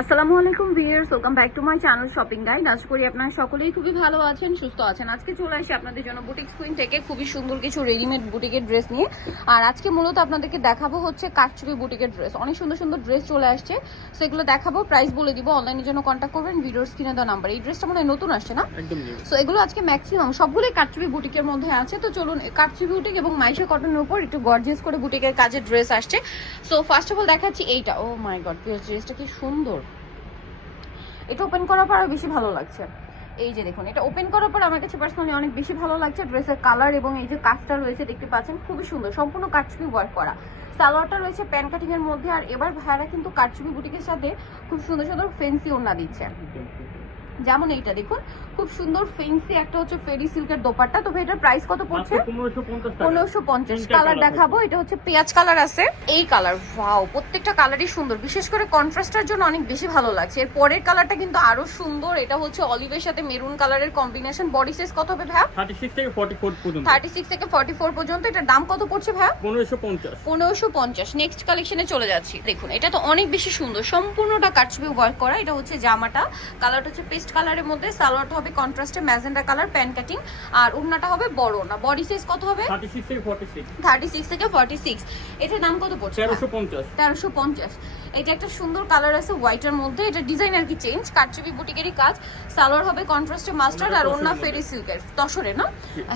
আসসালামু আলাইকুম viewers welcome back to my channel shopping guide আশা করি আপনারা সকলেই খুবই ভালো আছেন সুস্থ আছেন। আজকে চলে আসি আপনাদের জন্য বুটিক স্কুইন থেকে খুবই সুন্দর কিছু রেডিমেড বুটিকের ড্রেস নিয়ে। আর আজকে মূলত আপনাদেরকে দেখাবো হচ্ছে কারচুপি বুটিকের ড্রেস অনেক সুন্দর সুন্দর ড্রেস চলে আসছে সেগুলো দেখাবো প্রাইস বলে দিব অনলাইনের জন্য কন্ট্যাক্ট করবেন ভিডিওর স্ক্রিনে দেওয়া নাম্বার এই ড্রেসটা মনে হয় নতুন আসছে না? সো এগুলো আজকে ম্যাক্সিমাম সবগুলোই কারচুপি বুটিকের মধ্যে আছে। তো চলুন কারচুপি বুটিক এবং মাইশা কটনের উপর একটু গর্জিয়াস করে বুটিকের কাজের ড্রেস আসছে। সো ফার্স্ট অফ অল দেখাচ্ছি এইটা। ও মাই গড ড্রেসটা কি সুন্দর। এটা ওপেন করার পর বেশি ভালো লাগছে। এই যে দেখুন, এটা ওপেন করার পর আমার কাছে পার্সোনালি অনেক বেশি ভালো লাগছে ড্রেসের কালার এবং এই যে কাজটা রয়েছে দেখতে পাচ্ছেন, খুবই সুন্দর, সম্পূর্ণ কাটছুপি ওয়ার্ক করা। সালোয়ারটা রয়েছে প্যান কাটিং এর মধ্যে, আর এবার ভাইয়ারা কিন্তু কাটছুপি বুটিকের সাথে খুব সুন্দর সুন্দর ফেন্সি ওড়না দিচ্ছে। যেমন এইটা দেখুন খুব সুন্দর ফেন্সি একটা হচ্ছে ফেরি সিল্কের দোপাট্টা। তো এটার প্রাইস কত পড়ছে? পনেরোশো পঞ্চাশ কালার দেখাবো এটা হচ্ছে পেঁয়াজ কালার আছে। এই কালার ওয়াও প্রত্যেকটা কালারই সুন্দর। বিশেষ করে কন্ট্রাস্টের জন্য অনেক বেশি ভালো লাগছে। এর পরের কালারটা কিন্তু আরও সুন্দর। এটা হচ্ছে অলিভের সাথে মেরুন কালারের কম্বিনেশন বডি সাইজ কত হবে থার্টি সিক্স থেকে ফর্টি ফোর পর্যন্ত থেকে এটার দাম কত পড়ছে পঞ্চাশ। পনেরোশো পঞ্চাশ। নেক্সট কালেকশনে চলে যাচ্ছি। দেখুন এটা তো অনেক বেশি সুন্দর। সম্পূর্ণটা কাটছবি ওয়ার্ক করা। এটা হচ্ছে জামাটা। কালারটা হচ্ছে পেস্ট কালারের মধ্যে সালোয়ারটা হবে কন্ট্রাস্টে ম্যাজেন্ডা কালার প্যান কাটিং আর ওড়নাটা হবে বড় না। বডি সাইজ কত হবে? থার্টি সিক্স থেকে ফর্টি সিক্স থার্টি সিক্স থেকে ফর্টি সিক্স এটার দাম কত পড়ছে? তেরোশো পঞ্চাশ। তেরোশো পঞ্চাশ। এটা একটা সুন্দর কালার আছে হোয়াইটের মধ্যে। এটা ডিজাইন আর কি চেঞ্জ কারচুপি বুটিকেরই কাজ। সালোয়ার হবে কন্ট্রাস্টে মাস্টার্ড আর ওনা ফেরি সিল্কের তসরে না?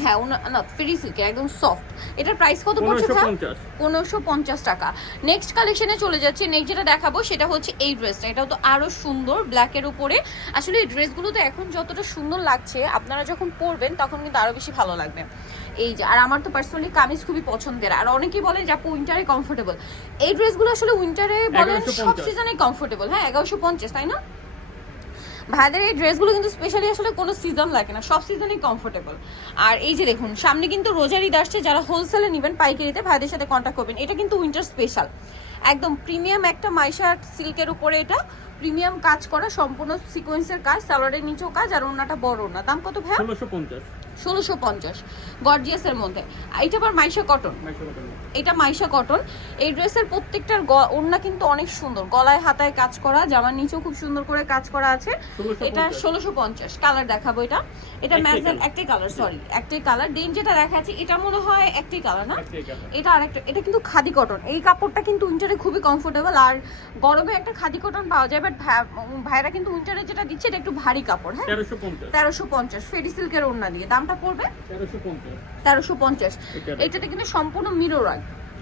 হ্যাঁ ওনা না ফেরি সিল্কের একদম সফট এটার প্রাইস কত পড়ছে পনেরোশো ভাই পঞ্চাশ। পনেরোশো পঞ্চাশ টাকা। নেক্সট কালেকশনে চলে যাচ্ছি। নেক্সট যেটা দেখাবো সেটা হচ্ছে এই ড্রেসটা এটাও তো আরও সুন্দর ব্ল্যাকের উপরে। আসলে এই ড্রেসগুলো তো এখন যতটা সুন্দর লাগছে আপনারা যখন পরবেন তখন কিন্তু আরও বেশি ভালো লাগবে। এই যে আর আমার তো পার্সোনালি কামিজ খুবই পছন্দের। আর অনেকেই বলেন যে আপু উইন্টারে কমফোর্টেবল এই ড্রেসগুলো আসলে উইন্টারে বলেন সব সিজনে কমফোর্টেবল হ্যাঁ এগারোশো পঞ্চাশ তাই না? ভাইদের এই ড্রেসগুলো কিন্তু স্পেশালি আসলে কোনো সিজন লাগে না সব সিজনেই কমফোর্টেবল আর এই যে দেখুন সামনে কিন্তু রোজার ঈদ আসছে যারা হোলসেলে নেবেন পাইকারিতে ভাইদের সাথে কন্ট্যাক্ট করবেন। এটা কিন্তু উইন্টার স্পেশাল একদম প্রিমিয়াম একটা মাইশার সিল্কের উপরে এটা প্রিমিয়াম কাজ করা সম্পূর্ণ সিকোয়েন্সের কাজ সালোয়ারের নিচেও কাজ আর ওনাটা বড় না। দাম কত ভাইয়া? ষোলোশো পঞ্চাশ। ষোলোশো পঞ্চাশ। গর্জিয়াসের মধ্যে। এটা আবার মাইশা কটন এটা মাইশা কটন এই ড্রেসের প্রত্যেকটার ওড়না কিন্তু অনেক সুন্দর। গলায় হাতায় কাজ করা জামার নিচেও খুব সুন্দর করে কাজ করা আছে। এটা ষোলোশো পঞ্চাশ। কালার দেখাবো এটা। এটা ম্যাজেন একটাই কালার সরি একটাই কালার দেন যেটা দেখাচ্ছি এটা মনে হয় একটাই কালার না? এটা আরেকটা এটা কিন্তু খাদি কটন এই কাপড়টা কিন্তু উইন্টারে খুবই কমফোর্টেবল আর গরমে একটা খাদি কটন পাওয়া যায় বাট ভাইরা কিন্তু উইন্টারে যেটা দিচ্ছে এটা একটু ভারী কাপড় হ্যাঁ? তেরোশো পঞ্চাশ। ফেরি সিল্কের ওড়না দিয়ে। দামটা পড়বে? তেরোশো পঞ্চাশ। তেরোশো পঞ্চাশ। এটা এটাতে কিন্তু সম্পূর্ণ মিরর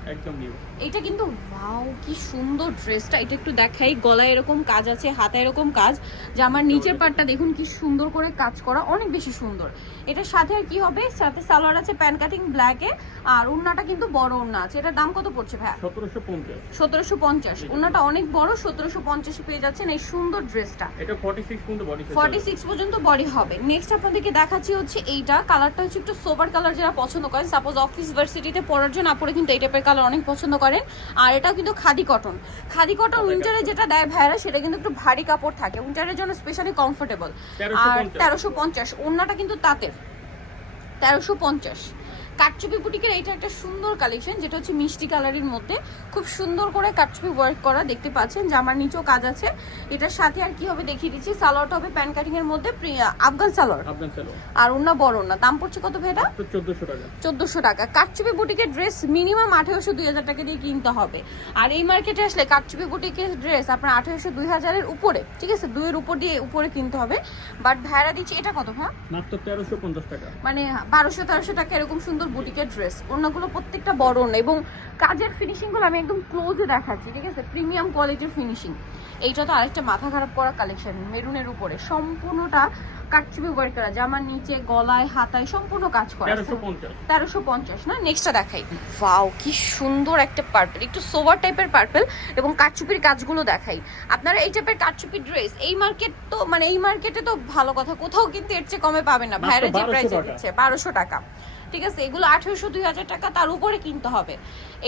একদম নিউ এটা কিন্তু ওয়াও কি সুন্দর ড্রেসটা এটা একটু দেখাই গলায় এরকম কাজ আছে হাতে এরকম কাজ। যে আমার নিচের পাটটা দেখুন কি সুন্দর করে কাজ করা অনেক বেশি সুন্দর। এটার সাথে আর কি হবে? সাথে সালোয়ার আছে প্যান কাটিং ব্ল্যাকে আর উন্নাটা কিন্তু বড় উন্না আছে। এটার দাম কত পড়ছে ভাই সতেরোশো পঞ্চাশ। উন্নাটা অনেক বড় সতেরোশো পঞ্চাশে পেয়ে যাচ্ছেন এই সুন্দর ড্রেসটা এটা ফর্টি সিক্স পর্যন্ত বডি ফর্টি সিক্স পর্যন্ত বডি হবে। নেক্সট আপনাদেরকে দেখাচ্ছি হচ্ছে এইটা। কালারটা হচ্ছে একটু সোবার কালার যারা পছন্দ করেন সাপোজ অফিস ভার্সিটিতে পড়ার জন্য আপনারা কিন্তু এই টাইপের কালার অনেক পছন্দ করেন। আর এটাও কিন্তু খাদি কটন খাদি কটন উইন্টারে যেটা দেয় ভাইরা সেটা কিন্তু একটু ভারী কাপড় থাকে। উইন্টারের জন্য স্পেশালি কমফোর্টেবল আর তেরোশো পঞ্চাশ ওড়নাটা কিন্তু তাঁতের। তেরোশো পঞ্চাশ। কাটচুপি বুটিকের এইটা একটা সুন্দর কালেকশন যেটা হচ্ছে মিষ্টি কালারের মধ্যে। খুব সুন্দর করে কাটচুপি ওয়ার্ক করা দেখতে পাচ্ছেন জামার নিচেও কাজ আছে। এটার সাথে আর কি হবে দেখিয়ে দিচ্ছি সালোয়ারটা হবে প্যান কাটিং এর মধ্যে আফগান সালোয়ার। আর অন্য বড় না দাম পড়ছে কত ভেটা চোদ্দোশো টাকা। চোদ্দশো টাকা। কাটচুপি বুটিকের ড্রেস মিনিমাম আঠেরোশো দুই হাজার টাকা দিয়ে কিনতে হবে। আর এই মার্কেটে আসলে কাটচুপি বুটিকের ড্রেস আপনার আঠেরোশো দুই হাজারের উপরে ঠিক আছে? দুইয়ের উপর দিয়ে উপরে কিনতে হবে। বাট ভাড়া দিচ্ছি এটা কত হ্যাঁ মাত্র তেরোশো পঞ্চাশ টাকা। মানে বারোশো তেরোশো টাকা এরকম সুন্দর বুটিকের ড্রেস ওনাগুলো প্রত্যেকটা বড় না এবং কাজের ফিনিশিংগুলো আমি একদম ক্লোজে দেখাচ্ছি ঠিক আছে? প্রিমিয়াম কোয়ালিটির ফিনিশিং এইটা তো আরেকটা মাথা খারাপ করা কালেকশন মেরুনের উপরে। সম্পূর্ণটা কাটচুপি ওয়ার্ক করা জামার নিচে গলায় হাতায় সম্পূর্ণ কাজ করা। তেরোশো পঞ্চাশ। না? নেক্সটটা দেখাই। ভাও কি সুন্দর একটা পার্পেল একটু সোভার টাইপের পার্পেল এবং কাটচুপির কাজগুলো দেখাই। আপনারা এই টাইপের কাটচুপির ড্রেস এই মার্কেট তো মানে এই মার্কেটে তো ভালো কথা কোথাও কিন্তু এর চেয়ে কমে পাবেন না। ভাইরা যে 1200 প্রাইসে দিচ্ছে বারোশো টাকা। ঠিক আছে এগুলো আঠেরোশো দুই হাজার টাকা তার উপরে কিনতে হবে।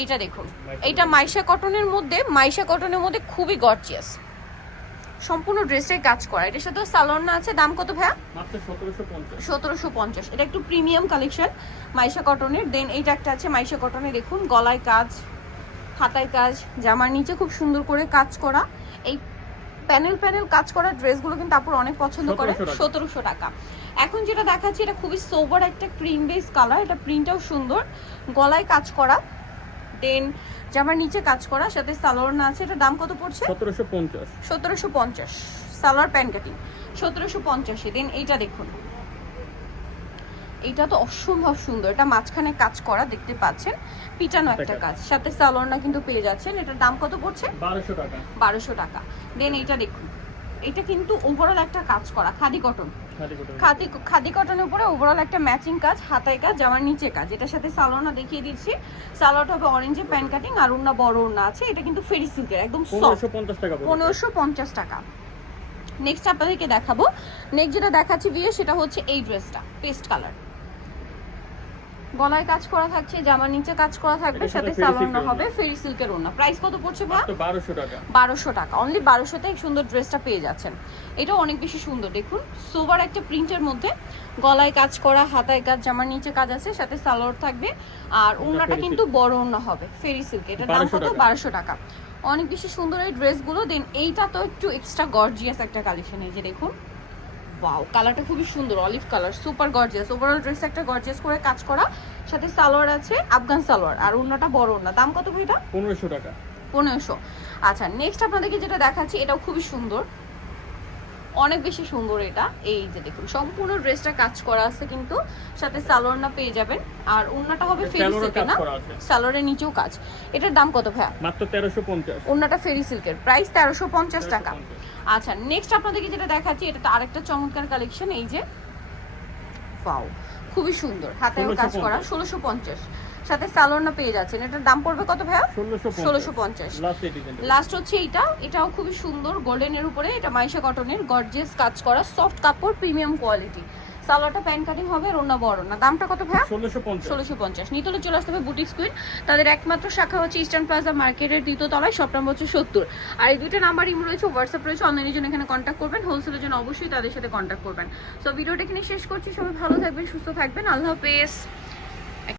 এইটা দেখুন এইটা মাইশা কটনের মধ্যে মাইশা কটনের মধ্যে খুবই গর্জিয়াস সম্পূর্ণ ড্রেসটাই কাজ করা। এটার সাথে সালোয়ার আছে দাম কত ভাইয়া? সতেরোশো পঞ্চাশ। এটা একটু প্রিমিয়াম কালেকশন মাইশা কটনের। দেন এইটা একটা আছে মাইশা কটনে দেখুন গলায় কাজ হাতায় কাজ জামার নিচে খুব সুন্দর করে কাজ করা। এই প্যানেল প্যানেল কাজ করা ড্রেসগুলো কিন্তু আপুর অনেক পছন্দ করে। সতেরোশো টাকা। এখন যেটা দেখাচ্ছি এটা খুবই সোবার একটা ক্রিম বেস কালার এটা প্রিন্টটাও সুন্দর। গলায় কাজ করা দেন জামার নিচে কাজ করা সাথে সালোয়ার না আছে এটা দাম কত পড়ছে? সতেরোশো পঞ্চাশ। সতেরোশো পঞ্চাশ। সালোয়ার প্যান্ট কাটিং সতেরোশো পঞ্চাশে। দেন এইটা দেখুন। এটা তো অসম্ভব সুন্দর। এটা মাঝখানে কাজ করা দেখতে পাচ্ছেন। পিটানো একটা কাজ। সাথে সালোয়ারটা কিন্তু পেয়ে যাচ্ছেন। এটার দাম কত পড়ছে? বারোশো টাকা। বারোশো টাকা। দেন এইটা দেখুন। এটা কিন্তু ওভারঅল একটা কাজ করা খাদি কটন খাদি খাদি কটনের উপরে ওভারঅল একটা ম্যাচিং কাজ হাতায় কাজ জামার নিচে কাজ। এটার সাথে সালোনা দেখিয়ে দিচ্ছি। সালোয়ারটা হবে অরেঞ্জে প্যান্ট কাটিং আর ওনা বড় ওনা আছে। এটা কিন্তু ফেরি সিল্কের একদম। পনেরোশো পঞ্চাশ টাকা নেক্সট আপনাদেরকে দেখাবো। নেক্সট যেটা দেখাচ্ছি বিয়ে সেটা হচ্ছে এই ড্রেসটা পেস্ট কালার গলায় কাজ করা থাকছে জামার নিচে কাজ করা থাকবে সাথে silk হবে ফেরি সিল্কের ওনা প্রাইস কত পড়ছে ভাই মাত্র বারোশো টাকা। বারোশো টাকা। অনলি বারোশোতে এই সুন্দর ড্রেসটা পেয়ে যাচ্ছেন। এটা অনেক বেশি সুন্দর দেখুন। সোবার একটা প্রিন্টের মধ্যে গলায় কাজ করা হাতায় কাজ জামার নিচে কাজ আছে সাথে সালোয়ার থাকবে। আর ওড়নাটা কিন্তু বড় ওড়না হবে ফেরি সিল্ক। এটার দাম 1200 কত? টাকা। বারোশো টাকা। অনেক বেশি সুন্দর এই ড্রেসগুলো দেন এইটা তো একটু এক্সট্রা গর্জিয়াস একটা কালেকশন এই যে দেখুন। ওয়াও কালারটা খুবই সুন্দর olive colour super gorgeous overall dress একটা গর্জিয়াস করে কাজ করা সাথে সালোয়ার আছে আফগান সালোয়ার আর অন্যটা বড় অন্য দাম কত ভাইটা পনেরোশো টাকা। পনেরোশো। আচ্ছা নেক্সট আপনাদেরকে যেটা দেখাচ্ছি এটাও খুবই সুন্দর। অনেক বেশি সুন্দর এটা। এই যে দেখুন সম্পূর্ণ ড্রেসটা কাজ করা আছে কিন্তু সাথে সালোয়ারটা পেয়ে যাবেন। আর ওড়নাটা হবে ফেরি সিল্কের না? সালোয়ারের নিচেও কাজ। এটার দাম কত ভাইয়া? মাত্র তেরোশো পঞ্চাশ। ওড়নাটা ফেরি সিল্কের প্রাইস তেরোশো পঞ্চাশ টাকা। আচ্ছা নেক্সট আপনাদেরকে যেটা দেখাচ্ছি এটা তো আরেকটা চমৎকার কালেকশন এই যে পাও খুবই সুন্দর। হাতেও কাজ করা 1650 ষোলোশো পঞ্চাশ। সাথে সালোয়ারটা পেয়ে যাচ্ছেন। এটার দাম পড়বে কত ভাইয়া? ষোলোশো পঞ্চাশ। লাস্ট হচ্ছে এইটা এটাও খুবই সুন্দর গোল্ডেনের উপরে। এটা মাইশা কটনের গর্জিয়াস কাজ করা সফট কাপড় প্রিমিয়াম কোয়ালিটি সালোয়ারটা প্যান্ট কাটিং হবে রোনা বড় না দামটা কত ভাইয়া? ষোলোশো পঞ্চাশ। নিতলে চলে আসতে হবে বুটিক স্কুইন তাদের একমাত্র শাখা হচ্ছে ইস্টার্ন প্লাজা মার্কেটের দ্বিতীয় তলায় শপ নম্বর হচ্ছে সত্তর। আর এই দুইটা নাম্বার ইম রয়েছে হোয়াটসঅ্যাপ রয়েছে অনলাইনের জন্য এখানে কন্ট্যাক্ট করবেন। হোলসেলের জন্য অবশ্যই তাদের সাথে কন্ট্যাক্ট করবেন। সো ভিডিওটা এখানে শেষ করছি। সবাই ভালো থাকবেন সুস্থ থাকবেন। আল্লাহ হাফেজ।